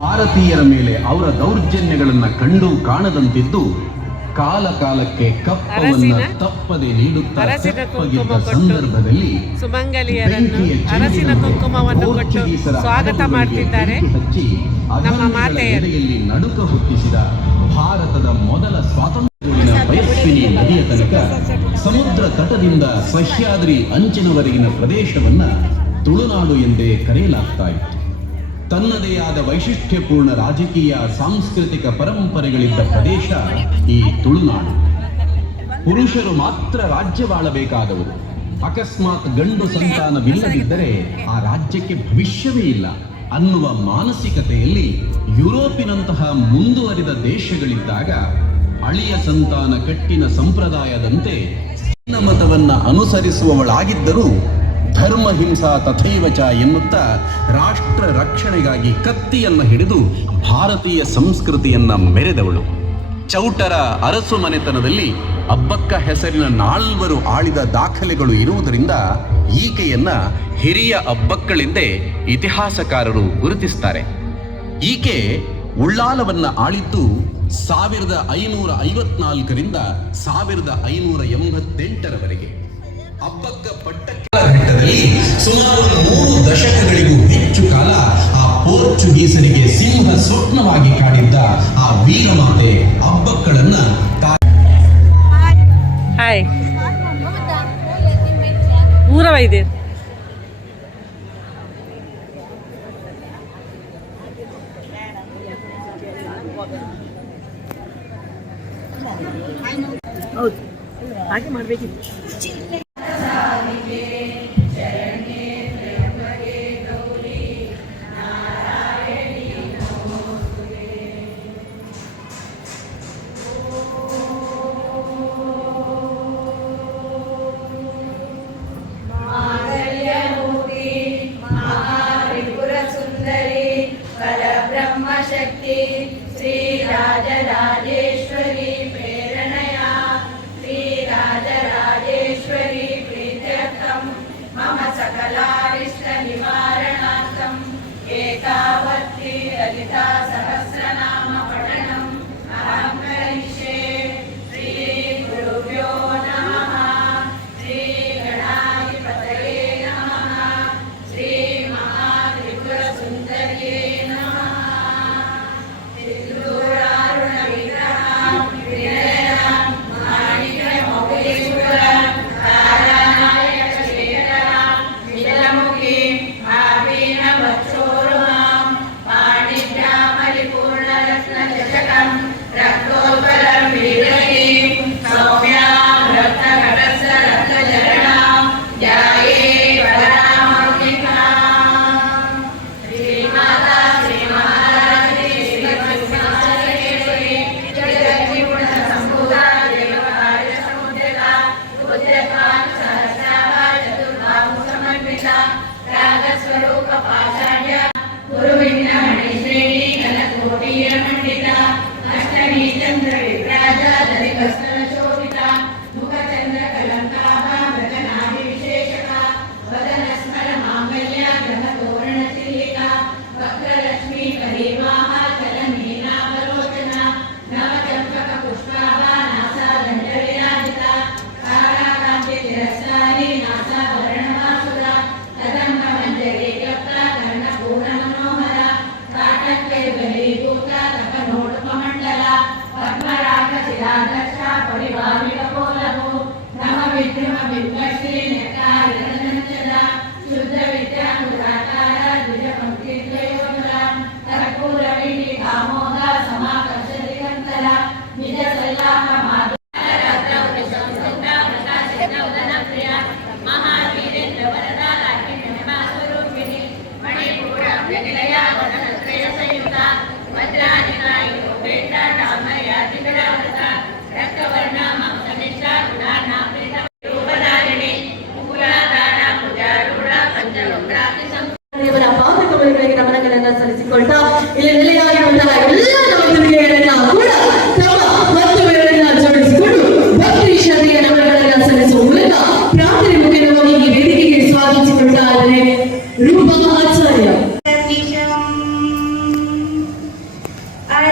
ಭಾರತೀಯರ ಮೇಲೆ ಅವರ ದೌರ್ಜನ್ಯಗಳನ್ನು ಕಂಡು ಕಾಣದಂತಿದ್ದು ಕಾಲ ಕಾಲಕ್ಕೆ ಕಪ್ಪವನ್ನು ತಪ್ಪದೆ ನೀಡುತ್ತಾ ತೆಪ್ಪಗಿದ್ದ ಸಂದರ್ಭದಲ್ಲಿ ಸುಮಂಗಲಿಯರನ್ನು ಅರಸಿನ ಕುಂಕುಮವನ್ನು ಕೊಟ್ಟು ಸ್ವಾಗತ ಮಾಡ್ತಿದ್ದಾರೆ. ನಮ್ಮ ಮಾತೆಯಲ್ಲಿ ನಡುಕ ಹುಟ್ಟಿಸಿದ ಭಾರತದ ಮೊದಲ ಸ್ವಾತಂತ್ರ್ಯ ವಯಸ್ವಿನಿ ನದಿಯ ತನಕ ಸಮುದ್ರ ತಟದಿಂದ ಸಹ್ಯಾದ್ರಿ ಅಂಚಿನವರೆಗಿನ ಪ್ರದೇಶವನ್ನ ತುಳುನಾಡು ಎಂದೇ ಕರೆಯಲಾಗ್ತಾ ಇತ್ತು. ತನ್ನದೇ ಆದ ವೈಶಿಷ್ಟ್ಯಪೂರ್ಣ ರಾಜಕೀಯ ಸಾಂಸ್ಕೃತಿಕ ಪರಂಪರೆಗಳಿದ್ದ ಪ್ರದೇಶ ಈ ತುಳುನಾಡು. ಪುರುಷರು ಮಾತ್ರ ರಾಜ್ಯವಾಳಬೇಕಾದವರು. ಅಕಸ್ಮಾತ್ ಗಂಡು ಸಂತಾನವಿಲ್ಲದಿದ್ದರೆ ಆ ರಾಜ್ಯಕ್ಕೆ ಭವಿಷ್ಯವೇ ಇಲ್ಲ ಅನ್ನುವ ಮಾನಸಿಕತೆಯಲ್ಲಿ ಯುರೋಪಿನಂತಹ ಮುಂದುವರಿದ ದೇಶಗಳಿದ್ದಾಗ ಅಳಿಯ ಸಂತಾನ ಕಟ್ಟಿನ ಸಂಪ್ರದಾಯದಂತೆ ಮತವನ್ನ ಅನುಸರಿಸುವವಳಾಗಿದ್ದರೂ ಧರ್ಮ ಹಿಂಸಾ ತಥೈವಚ ಎನ್ನುತ್ತಾ ರಾಷ್ಟ್ರ ರಕ್ಷಣೆಗಾಗಿ ಕತ್ತಿಯನ್ನು ಹಿಡಿದು ಭಾರತೀಯ ಸಂಸ್ಕೃತಿಯನ್ನ ಮೆರೆದವಳು. ಚೌಟರ ಅರಸು ಮನೆತನದಲ್ಲಿ ಅಬ್ಬಕ್ಕ ಹೆಸರಿನ 4 ಆಳಿದ ದಾಖಲೆಗಳು ಇರುವುದರಿಂದ ಈಕೆಯನ್ನ ಹಿರಿಯ ಅಬ್ಬಕ್ಕಳೆಂದೇ ಇತಿಹಾಸಕಾರರು ಗುರುತಿಸ್ತಾರೆ. ಈಕೆ ಉಳ್ಳಾಲವನ್ನ ಆಳಿದ್ದು 1554ರಿಂದ 1588ರವರೆಗೆ. ಅಬ್ಬಕ್ಕ ಪಟ್ಟಕ್ಕದಲ್ಲಿ ಸುಮಾರು 3 ದಶಕಗಳಿಗೂ ಹೆಚ್ಚು ಕಾಲ ಆ ಪೋರ್ಚುಗೀಸರಿಗೆ ಸಿಂಹ ಸ್ವಪ್ನವಾಗಿ ಕಾಡಿದ್ದ ಆ ವೀರಮಾತೆ ಅಬ್ಬಕ್ಕಳನ್ನ ಊರವೈದೆ ಹೌದು ಹಾಗೆ ಮಾಡಬೇಕಿತ್ತು. शक्ति श्री राजराजेश्वरी प्रेरणया श्री राजराजेश्वरी प्रीत्यर्थं मम सकलारिष्ट निवारणार्थं एतावत्ति ललिता सहस्रनाम पठनं अहं करिष्ये. श्री गुरुभ्यो नमः. श्री गणाधिपतये नमः. श्री महात्रिपुरसुन्दर्ये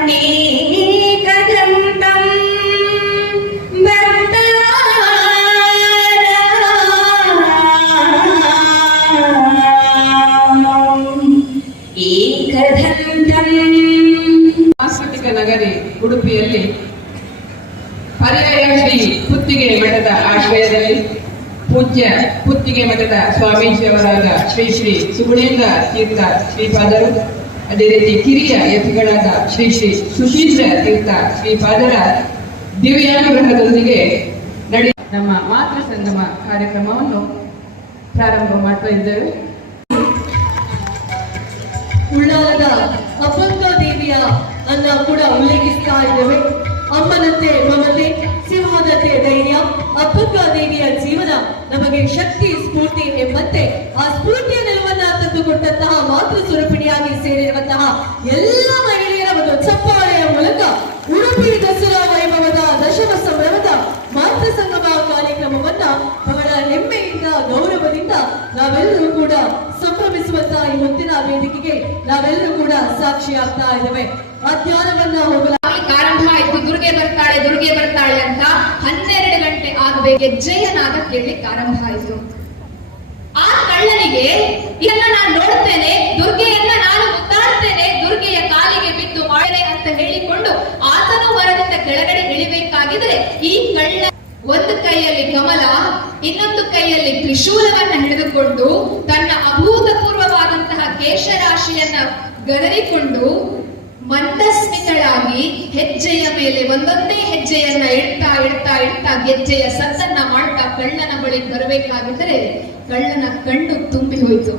ಅನೇಕದಂತಂ ಸಾಂಸ್ಕೃತಿಕ ನಗರಿ ಉಡುಪಿಯಲ್ಲಿ ಪರ್ಯಾಯ ಶ್ರೀ ಪುತ್ತಿಗೆ ಮಠದ ಆಶ್ರಯದಲ್ಲಿ ಪೂಜ್ಯ ಪುತ್ತಿಗೆ ಮಠದ ಸ್ವಾಮೀಜಿಯವರಾದ ಶ್ರೀ ಶ್ರೀ ಸುಗುಣೇಂದ್ರ ತೀರ್ಥ ಶ್ರೀಪಾದರು, ಅದೇ ರೀತಿ ಕಿರಿಯ ಯತಿಗಳಾದ ಶ್ರೀ ಶ್ರೀ ಸುಶೀಂದ್ರ ತೀರ್ಥ ಶ್ರೀಪಾದರ ದಿವ್ಯಾನುಗ್ರಹದೊಂದಿಗೆ ನಮ್ಮ ಮಾತೃ ಸಂಗಮ ಕಾರ್ಯಕ್ರಮವನ್ನು ಪ್ರಾರಂಭ ಮಾಡ್ತಾ ಇದ್ದೇವೆ. ಉಳ್ಳಾಲದ ಅಪ್ಪಕ್ಕ ದೇವಿಯ ಅನ್ನ ಕೂಡ ಉಲ್ಲೇಖಿಸ್ತಾ ಇದ್ದೇವೆ. ಅಮ್ಮನಂತೆ ಮಮತೆ, ಸಿಂಹದಂತೆ ಧೈರ್ಯ. ಅಪ್ಪಕ್ಕ ದೇವಿಯ ಜೀವನ ನಮಗೆ ಶಕ್ತಿ, ಸ್ಫೂರ್ತಿ ಎಂಬಂತೆ ಆ ಸ್ಫೂರ್ತಿಯ ನಿಲುವನ್ನ ತಂದುಕೊಟ್ಟಂತಹ ಮಾತೃ ಸ್ವರೂಪಿಣಿಯಾಗಿ ಸೇರಿರುವಂತಹ ಎಲ್ಲ ಮಹಿಳೆಯರ ಒಂದು ಚಪ್ಪಾಳೆಯ ಮೂಲಕ ಉಡುಪಿ ದಸರಾ ವೈಭವದ ದಶಮ ಸಂಭ್ರಮದ ಮಾತೃ ಸಂಗಮ ಕಾರ್ಯಕ್ರಮವನ್ನ ಬಹಳ ಹೆಮ್ಮೆಯಿಂದ ಗೌರವದಿಂದ ನಾವೆಲ್ಲರೂ ಕೂಡ ಸಂಭ್ರಮಿಸುವಂತಹ ಈ ಹೊತ್ತಿನ ವೇದಿಕೆಗೆ ನಾವೆಲ್ಲರೂ ಕೂಡ ಸಾಕ್ಷಿಯಾಗ್ತಾ ಇದ್ದೇವೆ. ಅಧ್ಯಾನವನ್ನ ಹೋಗಲ ಆರಂಭ ಆಯ್ತು. ದುರ್ಗೆ ಬರ್ತಾಳೆ ಅಂತ 12 ಗಂಟೆ ಆಗಬೇಕು ಹೆಜ್ಜೆಯ ನಾದ ಕೇಳಲಿಕ್ಕೆ ಆರಂಭ ಆಯ್ತು. ಆ ಕಳ್ಳನಿಗೆ ಇದನ್ನ ನಾನು ನೋಡ್ತೇನೆ, ದುರ್ಗೆಯನ್ನ ನಾನು ಮುತ್ತಾಡ್ತೇನೆ, ದುರ್ಗೆಯ ಕಾಲಿಗೆ ಬಿದ್ದು ಮಾಡಲೆ ಅಂತ ಹೇಳಿಕೊಂಡು ಆತನು ಹೊರದಿಂದ ಕೆಳಗಡೆ ಇಳಿಬೇಕಾಗಿದ್ರೆ ಈ ಕಳ್ಳ ಒಂದು ಕೈಯಲ್ಲಿ ಕಮಲ, ಇನ್ನೊಂದು ಕೈಯಲ್ಲಿ ತ್ರಿಶೂಲವನ್ನ ಹಿಡಿದುಕೊಂಡು ತನ್ನ ಅಭೂತಪೂರ್ವವಾದಂತಹ ಕೇಶರಾಶಿಯನ್ನ ಗದರಿಕೊಂಡು ಮಂದಸ್ಮಿತಳಾಗಿ ಹೆಜ್ಜೆಯ ಮೇಲೆ ಒಂದೊಂದೇ ಹೆಜ್ಜೆಯನ್ನ ಇಡ್ತಾ ಇಡ್ತಾ ಇಡ್ತಾ ಗೆಜ್ಜೆಯ ಸದ್ದನ್ನ ಮಾಡ್ತಾ ಕಳ್ಳನ ಬಳಿ ಬರಬೇಕಾಗಿದ್ದರೆ ಕಳ್ಳನ ಕಣ್ಣು ತುಂಬಿ ಹೋಯಿತು.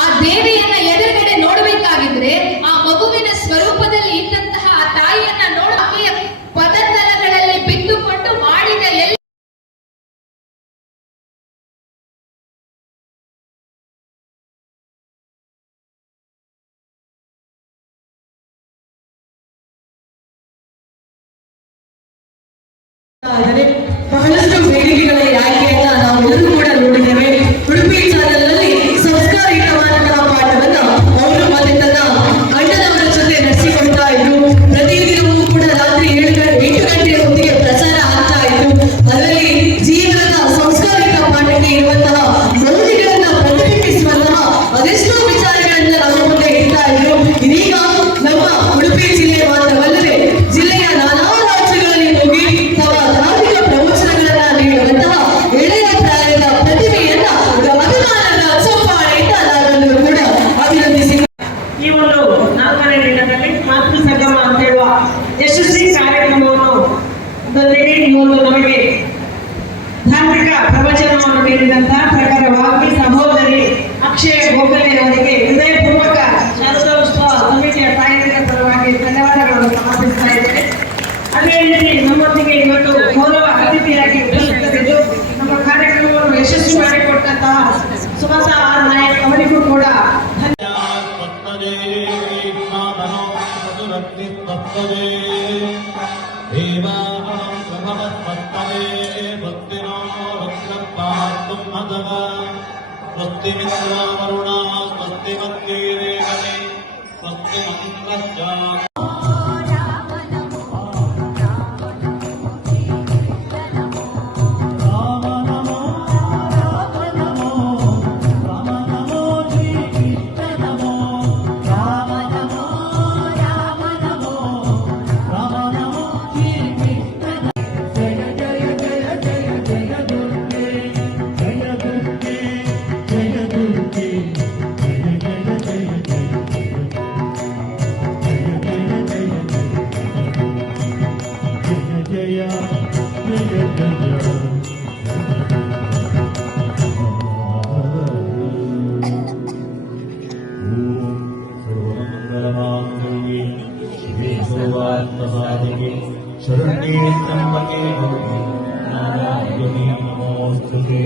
ಆ ದೇವಿಯನ್ನ ಎದುರುಗಡೆ ನೋಡಬೇಕಾಗಿದ್ರೆ ಆ ಮಗುವಿನ ಸ್ವರೂಪದಲ್ಲಿ ಇದ್ದಂತಹ ಆ ತಾಯಿಯನ್ನ ನೋಡೋಕೆಯ ಪದತಲಗಳಲ್ಲಿ ಬಿದ್ದುಕೊಂಡು ಮಾಡಿದ ಎಲ್ಲ ಬಹಳಷ್ಟು ಬೇಡಿಕೆಗಳ ಆಯ್ಕೆಯನ್ನ ನಾವೆಲ್ಲರೂ ಕೂಡ ನೋಡಿದ್ದೇವೆ. ಉಡುಪಿ ಚಾನಲ್ನಲ್ಲಿ ಸಂಸ್ಕಾರಯುತವಾದಂತಹ ಪಾಠವನ್ನ ಅವರು ಮತ್ತೆ ತನ್ನ ಗಂಡನವರ ಜೊತೆ ನಡೆಸಿಕೊಳ್ತಾ ಇದ್ರು. ಪ್ರತಿದಿನವೂ ಕೂಡ ರಾತ್ರಿ 8 ಗಂಟೆಯ ಹೊತ್ತಿಗೆ ಪ್ರಸಾರ ಆಗ್ತಾ ಇತ್ತು. ಅದರಲ್ಲಿ ಜೀವನದ ಸಂಸ್ಕಾರಯುತ ಪಾಠಕ್ಕೆ ಇರುವಂತಹ ಮೌಲ್ಯಗಳನ್ನ ಪ್ರತಿಬಿಂಬಿಸುವಂತಹ ಅದೆಷ್ಟೋ ವಿಚಾರಗಳನ್ನ ನಮ್ಮ ಮುಂದೆ ಇಡ್ತಾ ಇದ್ರು. ಇದೀಗ ನಮ್ಮ ಉಡುಪಿ ಜಿಲ್ಲೆ ಮಾತ್ರವಲ್ಲದೆ ಜಿಲ್ಲೆಯ ನಾನಾ ರಾಜ್ಯಗಳಲ್ಲಿ ಹೋಗಿ ತಮ್ಮ ಧಾರ್ಮಿಕ ಪ್ರವಚನಗಳನ್ನ ನೀಡುವಂತಹ ಎಳೆಯ ಪ್ರಾಯದ ಪ್ರತಿಭೆಯನ್ನ ಅಭಿಮಾನದ ಚಪ್ಪಾಳೆಯಿಂದ ನಾವೆಲ್ಲರೂ ಕೂಡ ಅಭಿನಂದಿಸಿ ಈ ಒಂದು 4ನೇ ದಿನದಲ್ಲಿ ಮಾತೃ ಸಂಗಮ ಅಂತ ಹೇಳುವ ಯಶಸ್ವಿ ಕಾರ್ಯಕ್ರಮವನ್ನು ಜೊತೆಗೆ ಈ ಒಂದು ನಮಗೆ ಧಾರ್ಮಿಕ ಪ್ರವಚನವನ್ನು ನೀಡಿದಂತಹ ಪ್ರಕಾರವಾಗಿ ಸಹೋದರಿ ಅಕ್ಷಯ ಗೋಖಲೆ ಅವರಿಗೆ ಹೃದಯಪೂರ್ವಕ ಶಾರದೋತ್ಸವ ಸಮಿತಿಯ ತಾಯಂದಿರ ಪರವಾಗಿ ಧನ್ಯವಾದಗಳನ್ನು ಸಮರ್ಪಿಸ್ತಾ ಇದ್ದೇನೆ. ಅದೇ ರೀತಿ ನಮ್ಮೊಂದಿಗೆ ಇವತ್ತು ಗೌರವ ಅತಿಥಿಯಾಗಿ ಉಪಸ್ಥಿತರಿದ್ದು ನಮ್ಮ ಕಾರ್ಯಕ್ರಮವನ್ನು ಯಶಸ್ವಿ ಮಾಡಿಕೊಟ್ಟಂತಹ ಸುಮತಾ ಆರ್ ನಾಯಕ್ ಅವರಿಗೂ ಕೂಡ शरण्ये त्र्यम्बके गौरी नारायणी नमोस्तुते।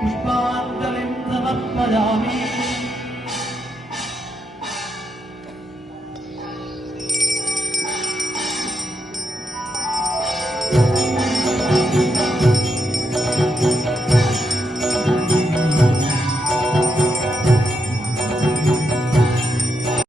पुष्पाञ्जलिं समर्पयामि।